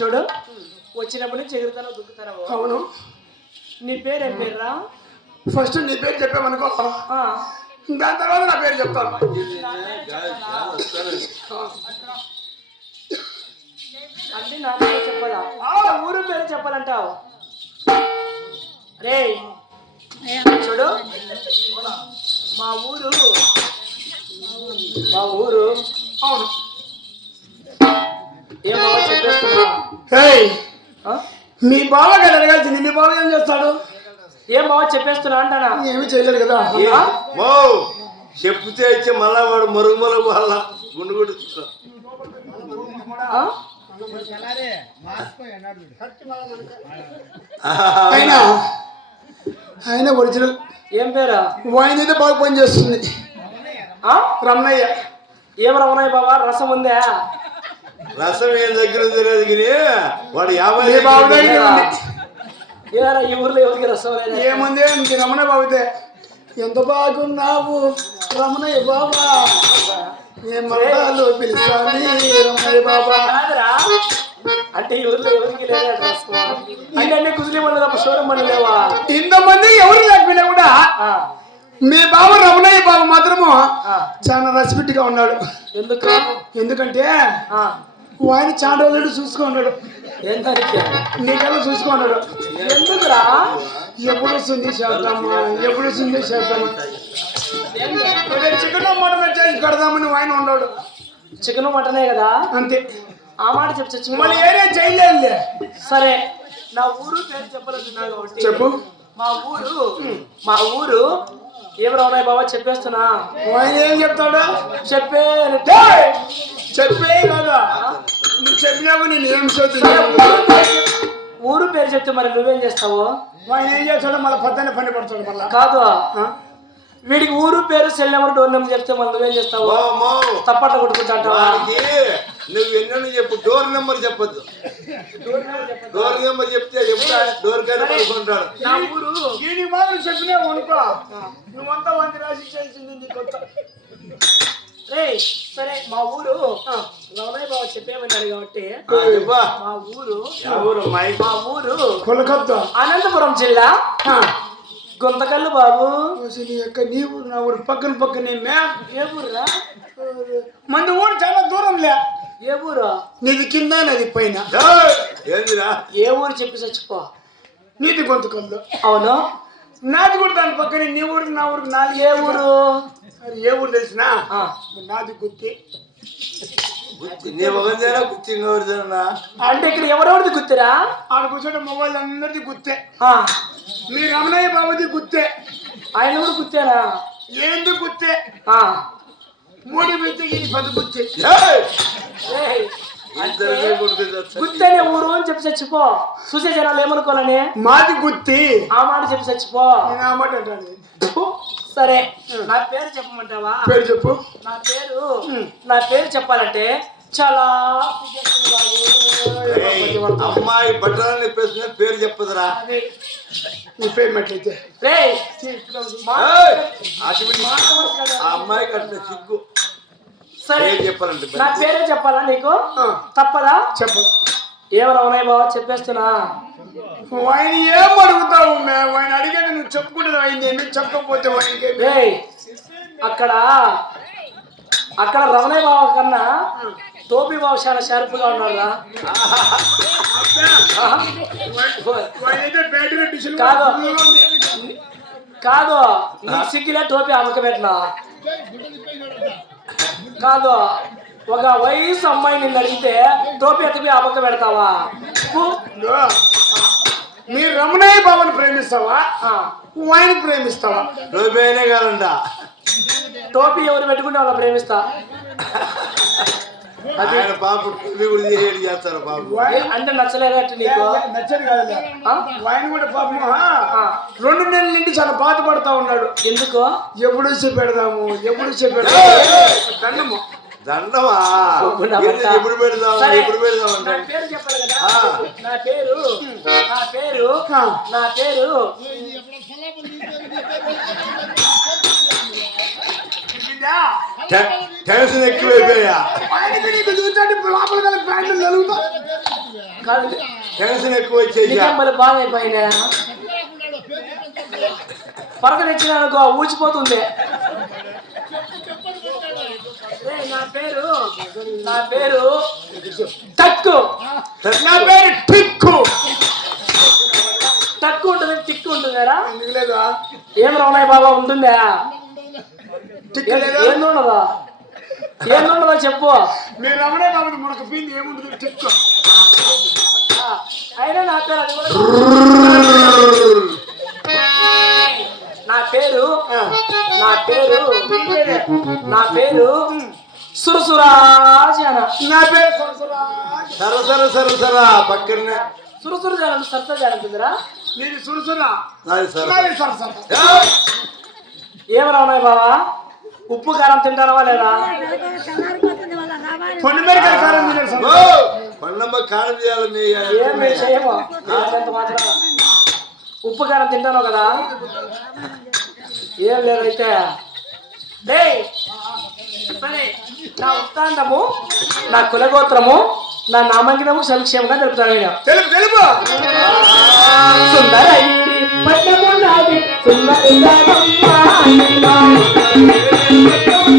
చూడు వచ్చినప్పుడు నుంచి ఎగురుతానో దుక్కుతానో. అవును. నీ పేరేం పేరురా? ఫస్ట్ నీ పేరు చెప్పామనుకో, దాని తర్వాత నా పేరు చెప్తాను. అంటే నా పేరు చెప్పాలా? ఊరు పేరు చెప్పాలంటావు. రే చూడు, మా ఊరు అవును. ఏం బాబా చెప్పేస్తున్నా? మీ బావ కదా అడగాల్సింది. మీ బావ ఏం చేస్తాడు? ఏం బాబా చెప్పేస్తున్నా అంటానా? ఏమి చేయలేదు కదా. చెప్తే వచ్చి మళ్ళా వాడు మరుగు వాళ్ళ గుండు గుడి ఆయన ఒరిజినల్. ఏం పేరా? ఆయన అయితే బాగా పని చేస్తుంది. రమణయ్య. ఏం రమణయ్య బాబా? రసం ఉందా? రసం ఏం దగ్గర తెలియదు కానీ వాడు 50 ఏరా ఈ ఊర్లో ఎవరికి రసం లేదు? ఏముంది ఇంక రమణ బాబుతే. ఎంత బాగున్నావు రమణయ్య బాబా, ఏ మతాలు పిలిచాలి రమణయ్య బాబా. అంటే ఈ ఊర్లో ఎవరికి లేదా రసం? అంటే అన్ని కుదిరి మళ్ళీ తప్ప షోరూమ్ మళ్ళీ లేవా? ఇంతమంది ఎవరు లేకపోయినా కూడా మీ బాబు రమణయ్య బాబు మాత్రము చాలా రెస్పెక్ట్ గా ఉన్నాడు. ఎందుకంటే ఆయన చాలా రోజులు చూసుకున్నాడు. నీకల్లా చూసుకున్నాడు. ఎందుకురా? ఎప్పుడు సుంది చేద్దామా, ఎప్పుడు సుంది చేద్దామా, చికెన్ మటన్ చేసి కడదామని ఆయన ఉన్నాడు. చికెన్ మటనే కదా అంతే. ఆ మాట చెప్పు. మళ్ళీ ఏరే చేయలేదు. సరే నా ఊరు పేరు చెప్పలేదు కాబట్టి చెప్పు. మా ఊరు ఏం రావునాయి బాబా చెప్పేస్తున్నా. ఆయన ఏం చెప్తాడు? చెప్పే కదా. నువ్వు చెప్పినావు నేను ఏం ఊరు పేరు చెప్తే మరి నువ్వేం చేస్తావు? ఆయన ఏం చేస్తాడు? మళ్ళీ పొద్దున్నే పని పడతాడు. మళ్ళీ కాదు, వీడికి ఊరు పేరు సెల్ నెంబర్ డోర్ నెంబర్ చెప్తే మళ్ళీ నువ్వేం చేస్తావు? తప్పట్ల కొట్టుకుంటా. నువ్వు ఎన్నో చెప్పు, డోర్ నెంబర్ చెప్పొద్దు. డోర్ నెంబర్ చెప్తే డోర్ కైనా పడుకుంటాడు. నా ఊరు వీడికి మాత్రం చెప్పినావు అనుకో, నువ్వంతా వంద రాసి చేసింది నీ కొత్త. సరే మా ఊరు రమణయ్య బాబు చెప్పేమన్నాడు కాబట్టి మా ఊరు కొలకత్తా, అనంతపురం జిల్లా గుంతకల్లు బాబు. నీ ఊరు నా ఊరు పక్కనే. ఏ ఊరురా? మన ఊరు చాలా దూరం లే. ఏ ఊరు? నీది కింద నది పైన. ఏ ఊరు చెప్పి చచ్చిపో. నీది గుంతకల్లు. అవును. నాది కూడా దాని పక్కనే. నీ ఊరికి నా ఊరికి నాది. ఏ ఊరు? ఏ ఊరు తెలిసిన? నాది గుత్తి. అంటే ఇక్కడ ఎవరెవరిది గుర్తురా? ఆడ కూర్చోండి మొబైల్ అందరిది గుత్తే. మీ రమణయ్య బాబుది గుత్తే. ఆయన కూడా గుర్తేనా? ఏంది గుత్తే? 3 గుత్తే, 10 గుత్తే. గుర్తేనే ఊరు అని చెప్పి చచ్చిపో. చూసే జనాలు ఏమనుకోవాలని. మాది గుత్తి. ఆ మాట చెప్పి చచ్చిపో. నేను ఆ మాట అంటాను. సరే నా పేరు చెప్పమంటావా? పేరు చెప్పు. నా పేరు చెప్పాలంటే చాలా అమ్మాయి బట్టలని పేరు చెప్పదురా. నీ పేరు మట్లయితే అమ్మాయికి అట్లా సిగ్గు. సరే చెప్పాలంటే నా పేరే చెప్పాలా నీకు? తప్పదా? చెప్పు. ఏమన్నా ఉన్నాయి బాబా చెప్పేస్తున్నా. ఆయన ఏం అడుగుతావు? ఆయన అడిగేది నువ్వు చెప్పుకుంటుంది. అయింది ఏమి చెప్పకపోతే అక్కడ రమణయ్య బాబు కన్నా టోపీ బాబు చాలా షార్ప్గా ఉన్నారా? కాదు నీ సిగ్గులే టోపీ అమ్మకబెట్టినా. కాదు, ఒక వయసు అమ్మాయి నిన్ను అడిగితే టోపీ ఎత్తిపోయి అమ్మక పెడతావా? మీరు రమణయ్య బాబుని ప్రేమిస్తావా? ఆయన ప్రేమిస్తావా? టోపీనే కాదంట. టోపీ ఎవరు పెట్టుకుంటే వాళ్ళ ప్రేమిస్తా. ఆయన పాప టీవీ కూడా చేసేది చేస్తారు పాప అంటే నచ్చలేదట నీకు? నచ్చదు కదా ఆ? ఆయన కూడా పాపం 2 నెలల నుండి చాలా బాధపడతా ఉన్నాడు. ఎందుకో? ఎప్పుడు పెడదాము దండము దండమా నా భర్త. ఎప్పుడు పెడదాం సరే. ఎప్పుడు పెడదాం నా అంటే పేరు చెప్పాలి కదా. ఆ. నా పేరు టెన్షన్ ఎక్కువైపోయా ఆయనకి నీకు చూస్తాంటే లోపల గల ప్యాంట్లు నలుగుతా కాదు, టెన్షన్ ఎక్కువ వచ్చేసా నీకేం మరి బాధ అయిపోయినా? పరక తెచ్చిన అనుకో ఊచిపోతుంది. ఏయ్, నా పేరు టక్కు. నా పేరు టిక్కు. టక్కు ఉంటుంది, టిక్కు ఉంటుంది కదా. ఎందుకు లేదా ఏం రమణయ్య బాబా ఉంటుందా? టిక్కు లేదా ఏందుండదో చెప్పు. మీరు రమణే బాబు మనకు పిండి ఏముంటుంది టిక్కు. అయినా నా పేరు అది కూడా నా పేరు సురసురాజన. నా పేరు సర పక్కనే సురసురాజన సరసజాన ఉంటుందిరా. నేను సురుసురా నాది సర నాది సరసర. ఏం రమణయ్య బాబా, ఉప్పు కారం తింటారా లేదా? పొండి మీద కలిసారా మీరు సరసర. పండమ్మ కాలం చేయాలి మీ ఏం మేము చేయము. ఎంత మాత్రం ఉప్పు కారం తింటాను కదా. ఏం లేదైతే సరే, నా వృత్తాంతము, నా కులగోత్రము, నా నామంకితము సంక్షేమంగా తెలుపుతాను నేను. తెలుపు సుందర పట్టము నాది సుందర